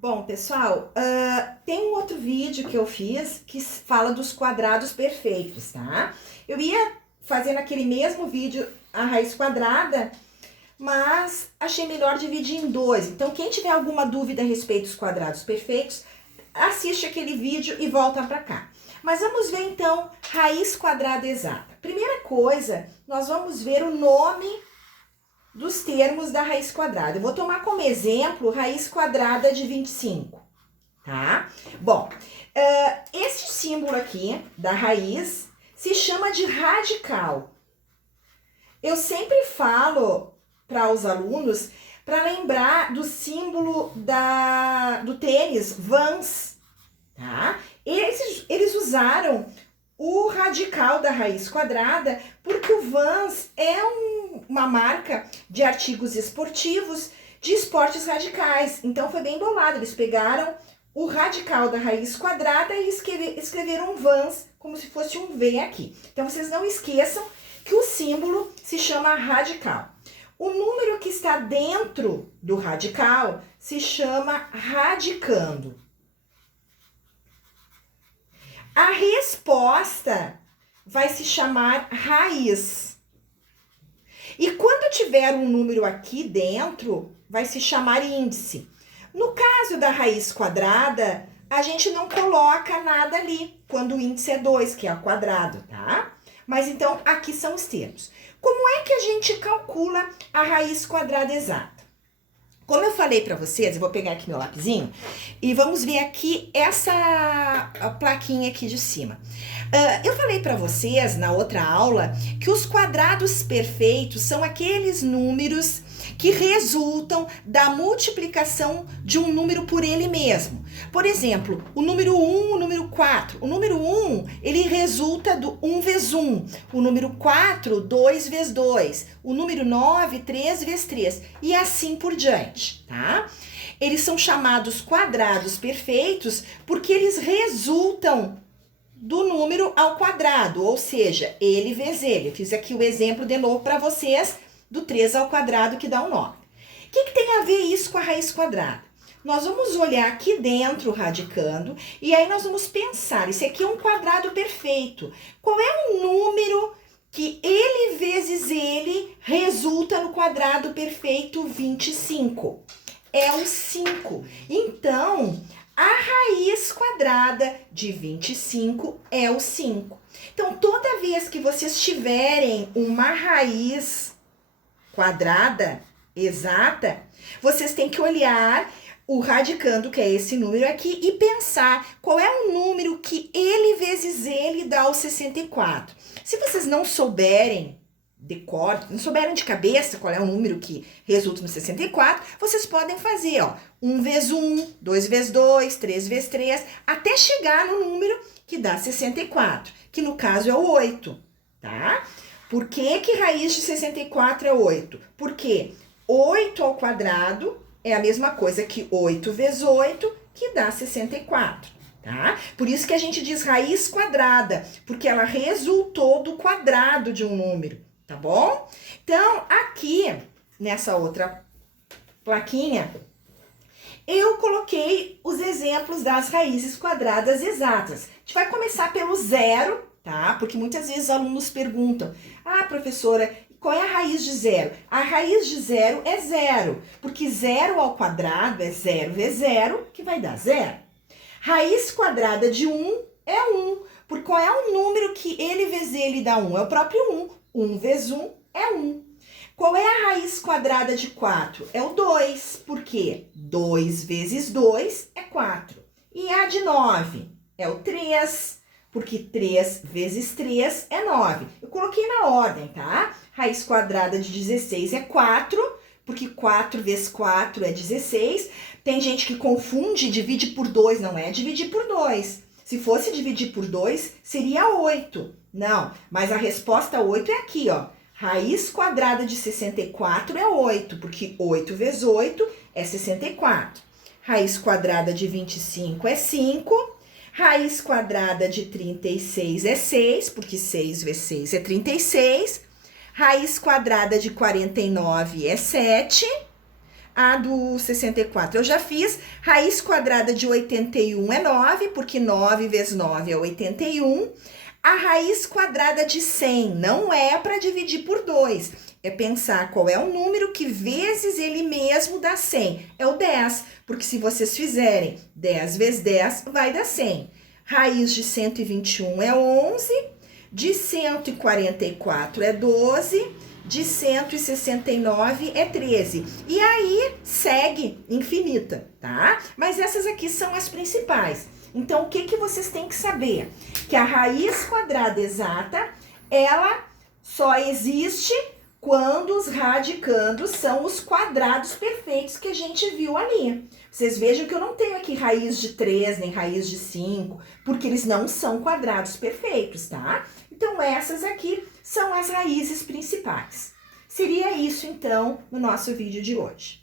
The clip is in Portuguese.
Bom, pessoal, tem um outro vídeo que eu fiz que fala dos quadrados perfeitos, tá? Eu ia fazer naquele mesmo vídeo a raiz quadrada, mas achei melhor dividir em dois. Então, quem tiver alguma dúvida a respeito dos quadrados perfeitos, assiste aquele vídeo e volta para cá. Mas vamos ver, então, raiz quadrada exata. Primeira coisa, nós vamos ver o nome dos termos da raiz quadrada. Eu vou tomar como exemplo raiz quadrada de 25, tá? Bom, este símbolo aqui da raiz se chama de radical. Eu sempre falo para os alunos para lembrar do símbolo do tênis, Vans, tá? Eles usaram o radical da raiz quadrada porque o Vans é uma marca de artigos esportivos de esportes radicais. Então foi bem bolado, eles pegaram o radical da raiz quadrada e escreveram Vans como se fosse um V aqui. Então vocês não esqueçam que o símbolo se chama radical. O número que está dentro do radical se chama radicando. A resposta vai se chamar raiz. E quando tiver um número aqui dentro, vai se chamar índice. No caso da raiz quadrada, a gente não coloca nada ali, quando o índice é 2, que é o quadrado, tá? Mas então, aqui são os termos. Como é que a gente calcula a raiz quadrada exata? Como eu falei para vocês, eu vou pegar aqui meu lapisinho e vamos ver aqui essa plaquinha aqui de cima. Eu falei para vocês na outra aula que os quadrados perfeitos são aqueles números que resultam da multiplicação de um número por ele mesmo. Por exemplo, o número 1, o número 4. O número 1, ele resulta do 1 vezes 1. O número 4, 2 vezes 2. O número 9, 3 vezes 3. E assim por diante, tá? Eles são chamados quadrados perfeitos porque eles resultam do número ao quadrado, ou seja, ele vezes ele. Eu fiz aqui o exemplo de novo para vocês do 3 ao quadrado que dá o 9. O que tem a ver isso com a raiz quadrada? Nós vamos olhar aqui dentro radicando e aí nós vamos pensar, isso aqui é um quadrado perfeito. Qual é o número que ele vezes ele resulta no quadrado perfeito 25? É o 5. Então, a raiz quadrada de 25 é o 5. Então, toda vez que vocês tiverem uma raiz quadrada exata, vocês têm que olhar o radicando, que é esse número aqui, e pensar qual é o número que ele vezes ele dá o 64. Se vocês não souberem de cor, não souberem de cabeça qual é o número que resulta no 64, vocês podem fazer, ó, 1 vezes 1, 2 vezes 2, 3 vezes 3, até chegar no número que dá 64, que no caso é o 8, tá? Por que raiz de 64 é 8? Porque 8 ao quadrado é a mesma coisa que 8 vezes 8, que dá 64, tá? Por isso que a gente diz raiz quadrada, porque ela resultou do quadrado de um número, tá bom? Então, aqui, nessa outra plaquinha, eu coloquei os exemplos das raízes quadradas exatas. A gente vai começar pelo zero, tá? Porque muitas vezes os alunos perguntam, professora, qual é a raiz de zero? A raiz de zero é zero, porque zero ao quadrado é 0 vezes 0, que vai dar 0. Raiz quadrada de 1 é 1, porque qual é o número que ele vezes ele dá 1? É o próprio 1. 1 vezes 1 é 1. Qual é a raiz quadrada de 4? É o 2, porque 2 vezes 2 é 4. E a de 9 é o 3, porque 3 vezes 3 é 9. Eu coloquei na ordem, tá? Raiz quadrada de 16 é 4, porque 4 vezes 4 é 16. Tem gente que confunde e divide por 2, não é dividir por 2. Se fosse dividir por 2, seria 8. Não, mas a resposta 8 é aqui, ó. Raiz quadrada de 64 é 8, porque 8 vezes 8 é 64. Raiz quadrada de 25 é 5. Raiz quadrada de 36 é 6, porque 6 vezes 6 é 36. Raiz quadrada de 49 é 7. a do 64. Eu já fiz raiz quadrada de 81 é 9, porque 9 vezes 9 é 81. A raiz quadrada de 100 não é para dividir por 2. É pensar qual é o número que vezes ele mesmo dá 100. É o 10, porque se vocês fizerem 10 vezes 10, vai dar 100. Raiz de 121 é 11, de 144 é 12, de 169 é 13. E aí segue infinita, tá? Mas essas aqui são as principais. Então, o que vocês têm que saber? Que a raiz quadrada exata, ela só existe quando os radicandos são os quadrados perfeitos que a gente viu ali. Vocês vejam que eu não tenho aqui raiz de 3, nem raiz de 5, porque eles não são quadrados perfeitos, tá? Então, essas aqui são as raízes principais. Seria isso, então, no nosso vídeo de hoje.